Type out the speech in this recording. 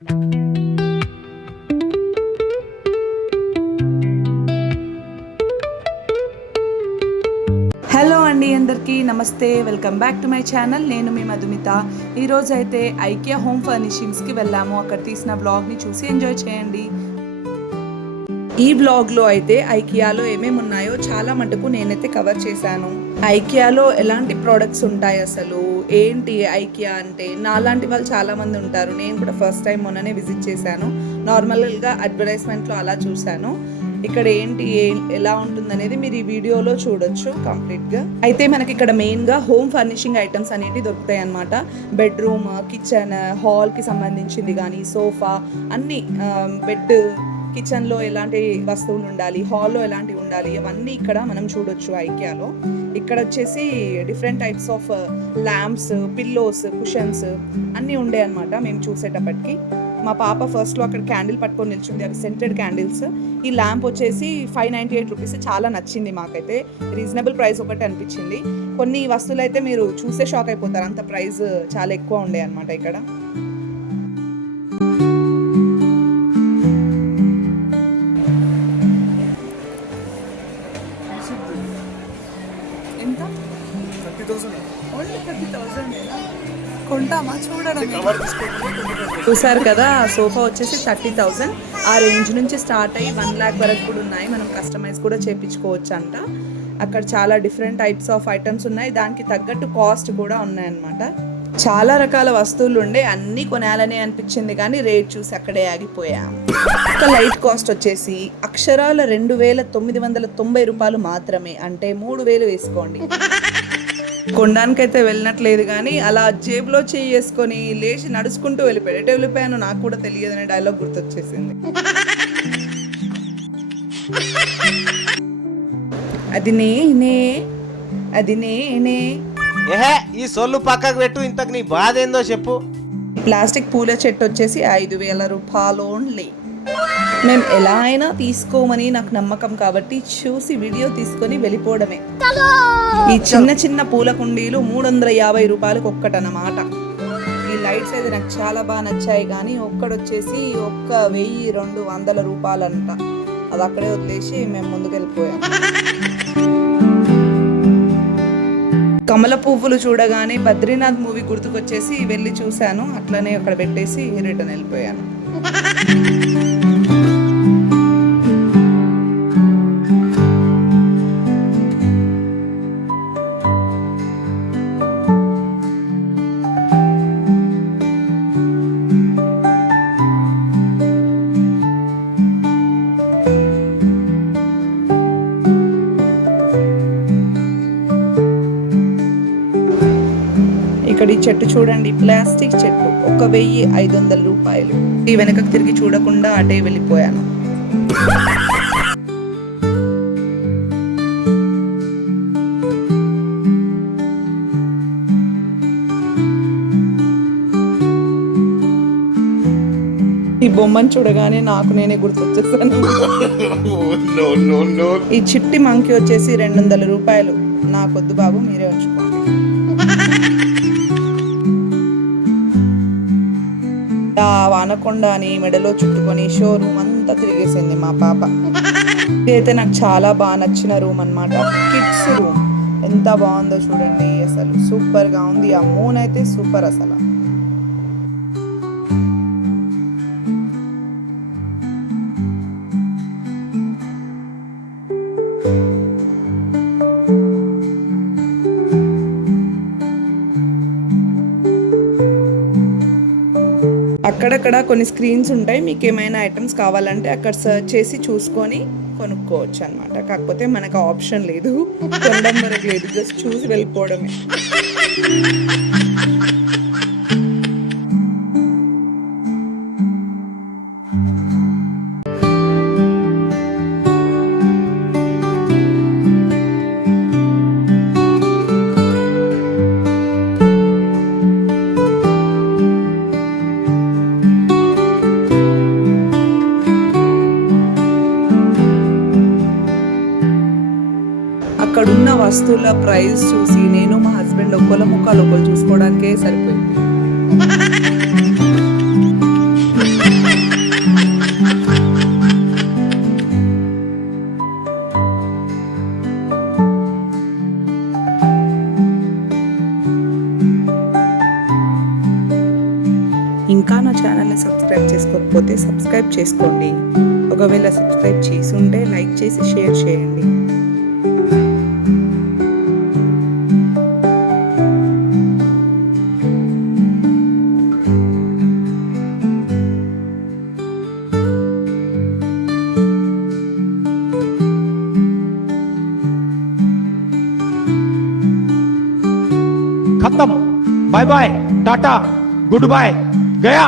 Hello అండి, అందరికీ నమస్తే. Welcome back to my channel. నేను మీ మధుమిత. ఈరోజు అయితే ఐకియా హోమ్ ఫర్నిషింగ్స్కి వెళ్ళాము. అక్కడ తీసిన బ్లాగ్ని చూసి ఎంజాయ్ చేయండి. ఈ బ్లాగ్లో అయితే ఐకియాలో ఏమేమి ఉన్నాయో చాలా మటుకు నేనైతే కవర్ చేశాను. ఐకియాలో ఎలాంటి ప్రోడక్ట్స్ ఉంటాయి, అసలు ఏంటి ఐకియా అంటే, నాలాంటి వాళ్ళు చాలామంది ఉంటారు. నేను కూడా ఫస్ట్ టైం మొన్ననే విజిట్ చేశాను. నార్మల్గా అడ్వర్టైజ్మెంట్లో అలా చూశాను. ఇక్కడ ఏంటి ఎలా ఉంటుందనేది మీరు ఈ వీడియోలో చూడొచ్చు కంప్లీట్గా. అయితే మనకి ఇక్కడ మెయిన్గా హోమ్ ఫర్నిషింగ్ ఐటమ్స్ అనేవి దొరుకుతాయి అన్నమాట. బెడ్రూమ్, కిచెన్, హాల్కి సంబంధించింది కానీ, సోఫా, అన్నీ, బెడ్, కిచెన్లో ఎలాంటి వస్తువులు ఉండాలి, హాల్లో ఎలాంటివి ఉండాలి, అవన్నీ ఇక్కడ మనం చూడొచ్చు ఐకియాలో. ఇక్కడ వచ్చేసి different types of lamps, pillows, cushions అన్నీ ఉండే అనమాట మేము చూసేటప్పటికి. మా పాప ఫస్ట్లో అక్కడ క్యాండిల్ పట్టుకొని నిల్చుంది, అవి సెంటెడ్ క్యాండిల్స్. ఈ ల్యాంప్ వచ్చేసి 598 రూపీస్. చాలా నచ్చింది మాకైతే, రీజనబుల్ ప్రైస్ ఒకటి అనిపించింది. కొన్ని వస్తువులు అయితే మీరు చూసే షాక్ అయిపోతారు, అంత ప్రైస్ చాలా ఎక్కువ ఉండే అనమాట ఇక్కడ. ఎంత? 30,000. కొంటామా? చూడడం. చూసారు కదా, సోఫా వచ్చేసి 30,000. ఆ రేంజ్ నుంచి స్టార్ట్ అయ్యి 1 lakh వరకు కూడా ఉన్నాయి. మనం కస్టమైజ్ కూడా చేయించుకోవచ్చు అంట. అక్కడ చాలా డిఫరెంట్ టైప్స్ ఆఫ్ ఐటమ్స్ ఉన్నాయి, దానికి తగ్గట్టు కాస్ట్ కూడా ఉన్నాయన్నమాట. చాలా రకాల వస్తువులు ఉండే, అన్నీ కొనాలని అనిపించింది కానీ రేట్ చూసి అక్కడే ఆగిపోయాం. ఒక లైట్ కాస్ట్ వచ్చేసి అక్షరాల 2,990 రూపాయలు మాత్రమే, అంటే 3,000 వేసుకోండి. కొనడానికైతే వెళ్ళినట్లేదు కానీ అలా జేబులో చేసుకొని లేచి నడుచుకుంటూ వెళ్ళిపోయాడు. ఎటు వెళ్ళిపోయాను నాకు కూడా తెలియదు అనే డైలాగ్ గుర్తొచ్చేసింది. అది నేనే, అది నేనే. ఈ సొల్లు పక్కకు పెట్టు, ఇంతకు నీ బాధ ఏందో చెప్పు. ప్లాస్టిక్ పూల చెట్టు వచ్చేసి 5,000 రూపాయలు ఓన్లీ. మేము ఎలా అయినా తీసుకోమని నాకు నమ్మకం కాబట్టి చూసి వీడియో తీసుకొని వెళ్ళిపోవడమే. ఈ చిన్న చిన్న పూల కుండీలు 350 రూపాయలకు ఒక్కటన్నమాట. ఈ లైట్స్ అయితే నాకు చాలా బాగా నచ్చాయి కానీ ఒక్కడొచ్చేసి 1,200 రూపాయలంట. అది అక్కడే వదిలేసి మేము ముందుకు వెళ్ళిపోయాం. కమల పువ్వులు చూడగానే బద్రీనాథ్ మూవీ గుర్తుకొచ్చేసి వెళ్ళి చూశాను. అట్లనే అక్కడ పెట్టేసి రిటర్న్ వెళ్ళిపోయాను. ఇక్కడ ఈ చెట్టు చూడండి, ప్లాస్టిక్ చెట్టు, 1,500 రూపాయలు. ఈ వెనకకు తిరిగి చూడకుండా అటే వెళ్ళిపోయాను. ఈ బొమ్మను చూడగానే నాకు నేనే గుర్తొచ్చేసాను. ఈ చిట్టి మంకీ వచ్చేసి 200 రూపాయలు. నాకొద్దు బాబు, మీరే ఉంచుకోండి. వానకొండ అని మెడలో చుట్టుకొని షోరూమ్ అంతా తిరిగేసింది మా పాప. ఇదైతే నాకు చాలా బాగా నచ్చిన రూమ్ అన్నమాట. కిడ్స్ రూమ్ ఎంత బాగుందో చూడండి, అసలు సూపర్ గా ఉంది. ఆ మూన్ అయితే సూపర్ అసలు. అక్కడక్కడ కొన్ని స్క్రీన్స్ ఉంటాయి, మీకు ఏమైనా ఐటమ్స్ కావాలంటే అక్కడ సర్చ్ చేసి చూసుకొని కొనుక్కోవచ్చు అనమాట. కాకపోతే మనకు ఆప్షన్ లేదు, కొనడం వరకు లేదు, జస్ట్ చూసి వెళ్ళిపోవడమే. అక్కడున్న వస్తువుల ప్రైస్ చూసి నేను మా హస్బెండ్ ఒకళ్ళు ముఖాలు ఒకళ్ళు చూసుకోవడానికే సరిపోయింది. ఇంకా నా ఛానల్ని సబ్స్క్రైబ్ చేసుకోకపోతే సబ్స్క్రైబ్ చేసుకోండి. ఒకవేళ సబ్స్క్రైబ్ చేసి ఉంటే లైక్ చేసి షేర్ చేయండి. खत्म, bye bye, tata, goodbye, गया.